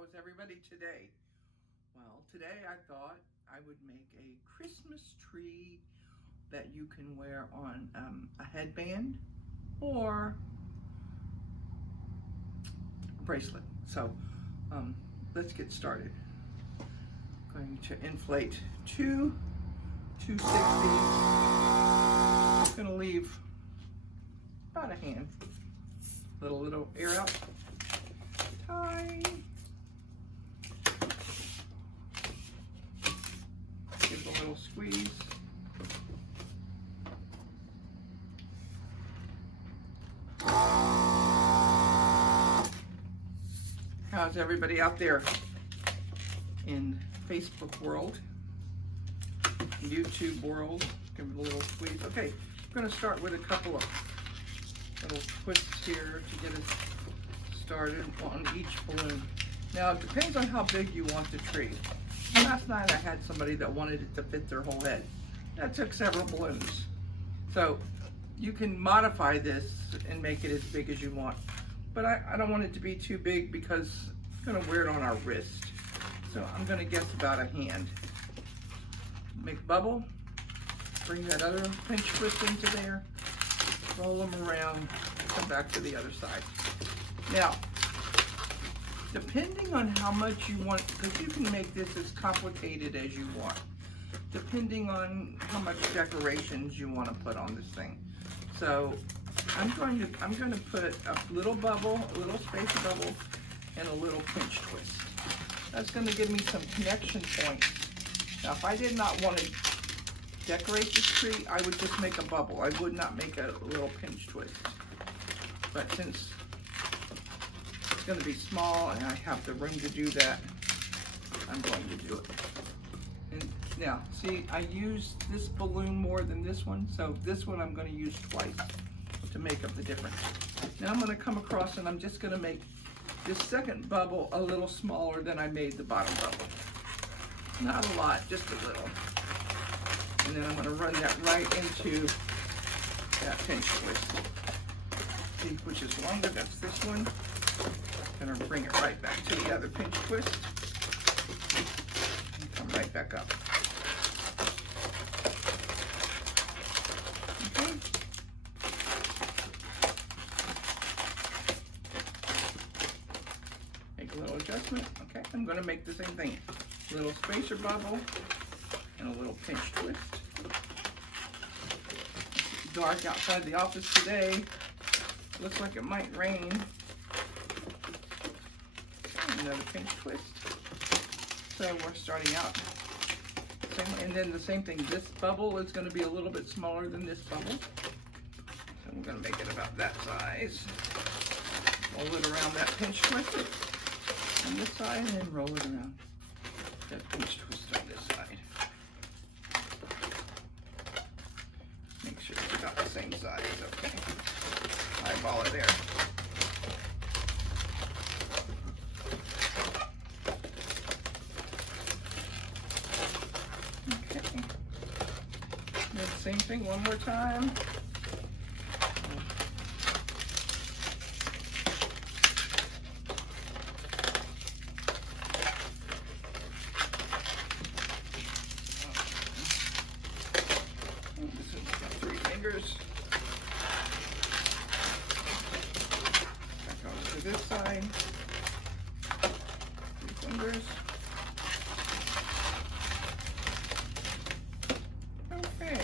How is everybody today? Well, today I thought I would make a Christmas tree that you can wear on a headband or a bracelet. So let's get started. I'm going to inflate two 260. I'm going to leave about a hand. Let a little air out. Tie. Give it a little squeeze. How's everybody out there in Facebook world, YouTube world? Give it a little squeeze. Okay, I'm going to start with a couple of little twists here to get us started on each balloon. Now it depends on how big you want the tree. Last night I had somebody that wanted it to fit their whole head. That took several balloons. So you can modify this and make it as big as you want. But I don't want it to be too big because I'm going to wear it on our wrist. So I'm going to guess about a hand. Make a bubble. Bring that other pinch twist into there. Roll them around. Come back to the other side. Now, depending on how much you want, because you can make this as complicated as you want, depending on how much decorations you want to put on this thing. So I'm going to put a little bubble, a little spacer bubble, and a little pinch twist. That's going to give me some connection points. Now, if I did not want to decorate this tree, I would just make a bubble. I would not make a little pinch twist. But since it's going to be small and I have the room to do that, I'm going to do it. And now, see, I used this balloon more than this one, so this one I'm going to use twice to make up the difference. Now I'm going to come across and I'm just going to make this second bubble a little smaller than I made the bottom bubble. Not a lot, just a little. And then I'm going to run that right into that pinch twist. See, which is longer, that's this one. I'm going to bring it right back to the other pinch twist. And come right back up. Okay. Make a little adjustment. Okay, I'm going to make the same thing. A little spacer bubble and a little pinch twist. It's dark outside the office today. Looks like it might rain. Another pinch twist. So we're starting out. And then the same thing. This bubble is going to be a little bit smaller than this bubble. So we're going to make it about that size. Roll it around that pinch twist on this side and then roll it around that pinch twist on this side. Make sure it's about the same size. Okay. Eyeball it there. Okay. Do the same thing one more time. This one's got 3 fingers. Back over to this side. 3 fingers. Okay.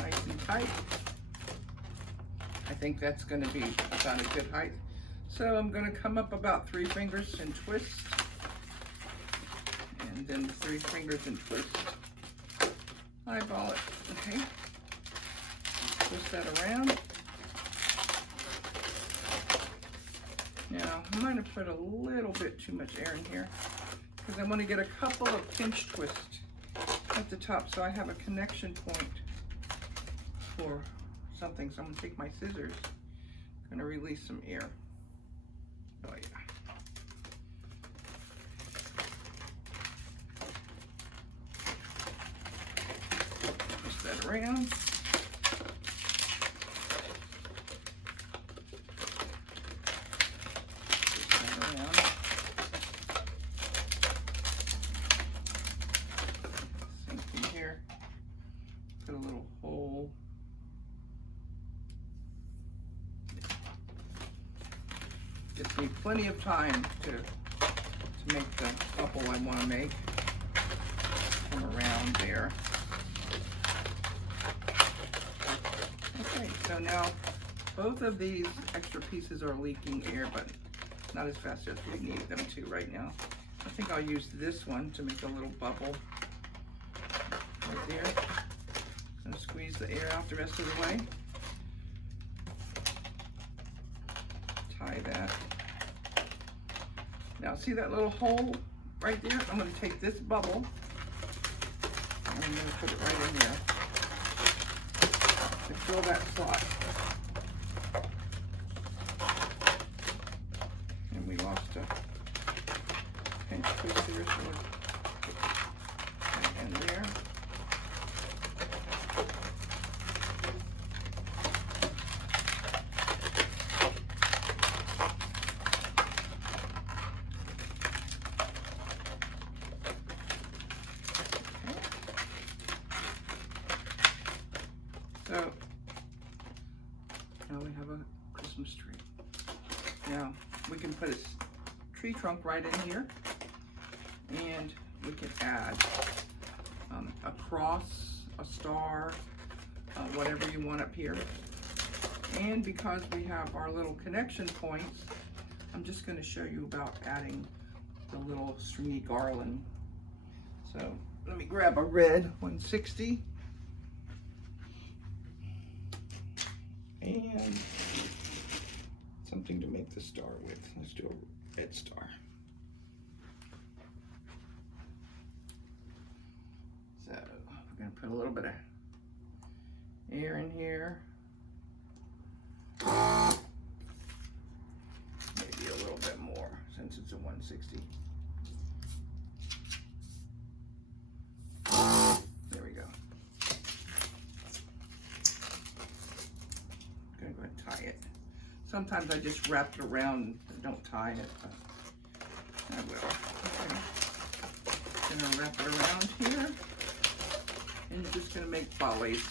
Nice and tight. I think that's going to be about a good height. So I'm going to come up about 3 fingers and twist. And then 3 fingers and twist. Eyeball it. Okay. Twist that around. Now, I'm going to put a little bit too much air in here because I want to get a couple of pinch twists at the top so I have a connection point for something. So I'm going to take my scissors. I'm going to release some air. Oh yeah. Twist that around. plenty of time to make the bubble I want to make. Come around there. Okay, so now both of these extra pieces are leaking air, but not as fast as we need them to right now. I think I'll use this one to make a little bubble right there. I'm gonna squeeze the air out the rest of the way. Tie that. Now see that little hole right there? I'm gonna take this bubble and I'm gonna put it right in there to fill that slot. And we lost a pinch twist here, so we'll put that in there. So now we have a Christmas tree. Now we can put a tree trunk right in here, and we can add a cross, a star, whatever you want up here. And because we have our little connection points, I'm just going to show you about adding the little stringy garland. So let me grab a red 160. And something to make the star with. Let's do a red star. So we're going to put a little bit of air in here. Maybe a little bit more since it's a 160. There we go. I'm gonna go ahead and tie it. Sometimes I just wrap it around and don't tie it, but I will. Okay. Gonna wrap it around here, and you're just gonna make volleys.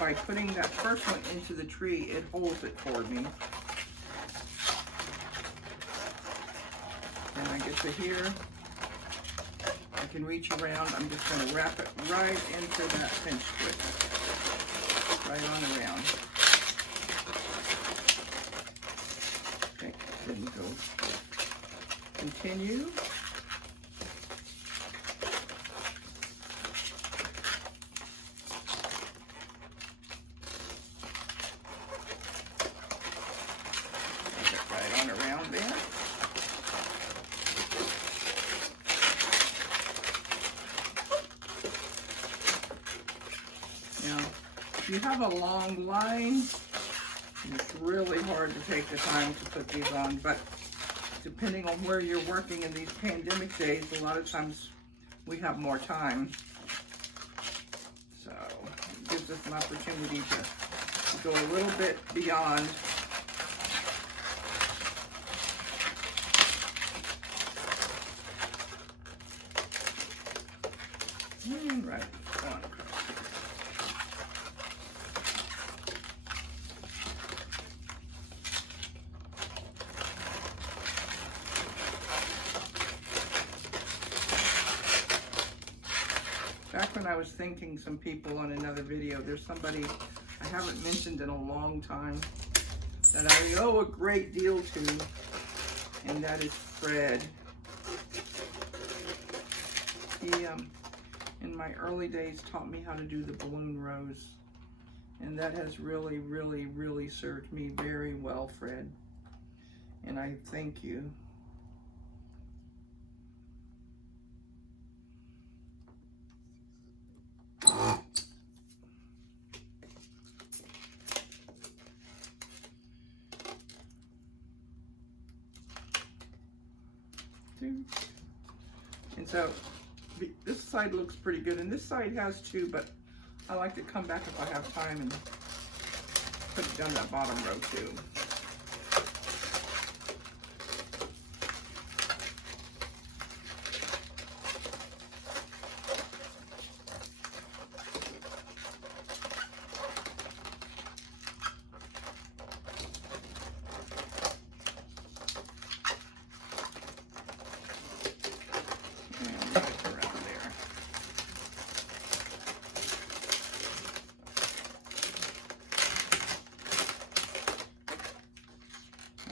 By putting that first one into the tree, it holds it toward me. And I get to here. I can reach around. I'm just going to wrap it right into that pinch twist. Right on around. Okay, then go continue. Right on around there. Now, if you have a long line, it's really hard to take the time to put these on, but depending on where you're working in these pandemic days, a lot of times we have more time. So it gives us an opportunity to go a little bit beyond. And right on across here. Back when I was thanking some people on another video, there's somebody I haven't mentioned in a long time that I owe a great deal to, and that is Fred. He, in my early days, taught me how to do the balloon rose, and that has really, really, really served me very well, Fred, and I thank you. And so this side looks pretty good, and this side has too, but I like to come back if I have time and put it down that bottom row too.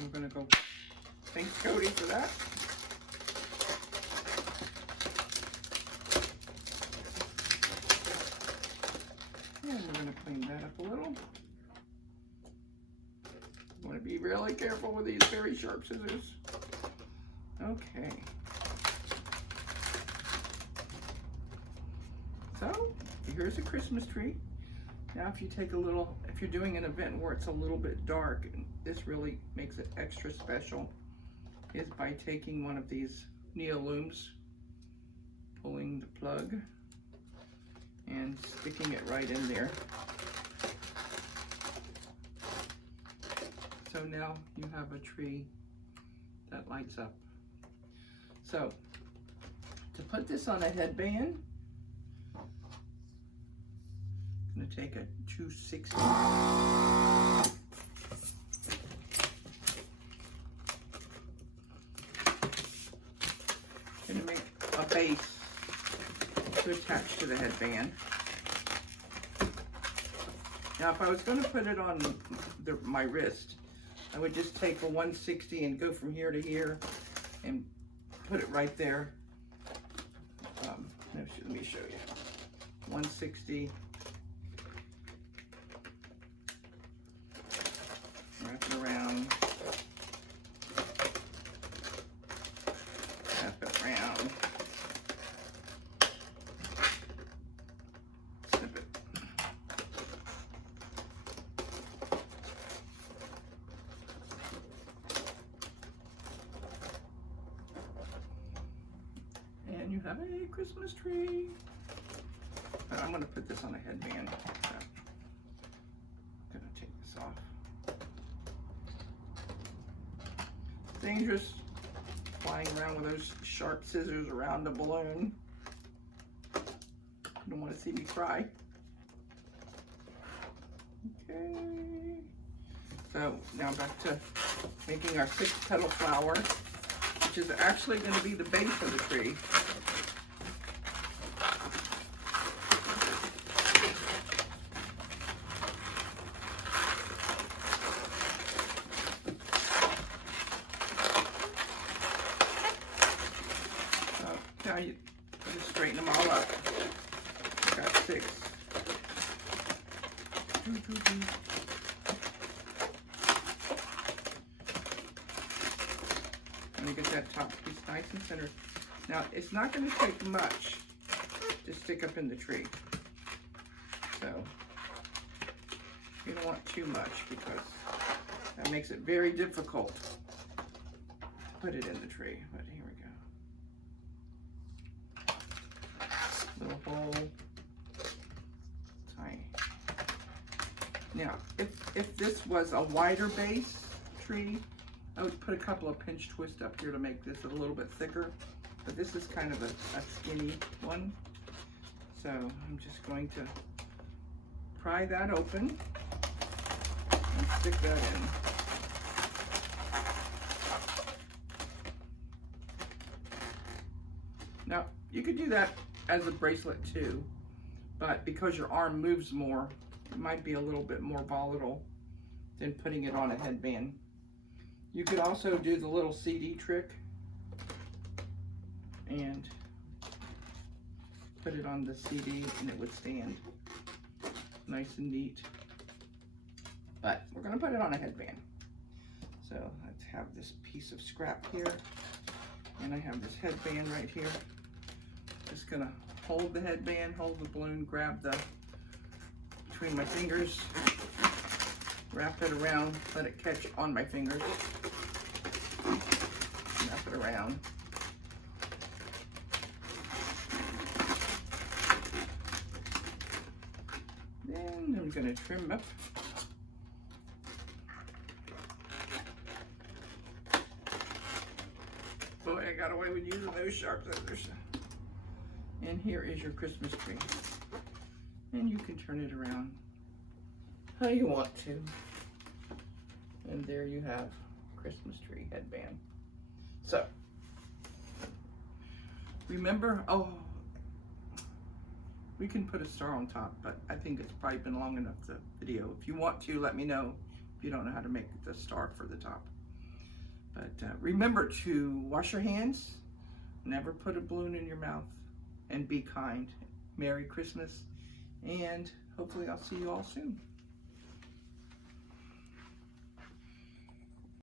I'm gonna go thanks Cody for that. And we're gonna clean that up a little. I want to be really careful with these very sharp scissors. Okay. So here's a Christmas tree. Now if you take a little, if you're doing an event where it's a little bit dark, and this really makes it extra special, is by taking one of these neolooms, pulling the plug, and sticking it right in there. So now you have a tree that lights up. So to put this on a headband, I'm gonna take a 260. Gonna make a base to attach to the headband. Now if I was gonna put it on my wrist, I would just take a 160 and go from here to here and put it right there. Let me show you. 160. Wrap it around. Wrap it around. Snip it. And you have a Christmas tree. I'm going to put this on a headband. So I'm going to take this off. It's dangerous flying around with those sharp scissors around a balloon. You don't want to see me cry. Okay. So now back to making our 6-petal flower, which is actually going to be the base of the tree. Now you just straighten them all up. Got 6. Let me get that top piece nice and centered. Now it's not going to take much to stick up in the tree, so you don't want too much because that makes it very difficult to put it in the tree. But here we go. Little hole, tiny. Now, if this was a wider base tree, I would put a couple of pinch twists up here to make this a little bit thicker, but this is kind of a skinny one. So I'm just going to pry that open and stick that in. Now, you could do that as a bracelet too, but because your arm moves more, it might be a little bit more volatile than putting it on a headband. You could also do the little CD trick and put it on the CD and it would stand nice and neat. But we're going to put it on a headband. So let's have this piece of scrap here, and I have this headband right here. Just going to hold the headband, hold the balloon, grab the between my fingers, wrap it around, let it catch on my fingers, wrap it around. Then I'm going to trim up. Boy, I got away with using those sharp scissors. And here is your Christmas tree. And you can turn it around how you want to. And there you have Christmas tree headband. So, remember, oh, we can put a star on top, but I think it's probably been long enough, the video. If you want to, let me know if you don't know how to make the star for the top. But remember to wash your hands, never put a balloon in your mouth, and be kind. Merry Christmas, and hopefully I'll see you all soon.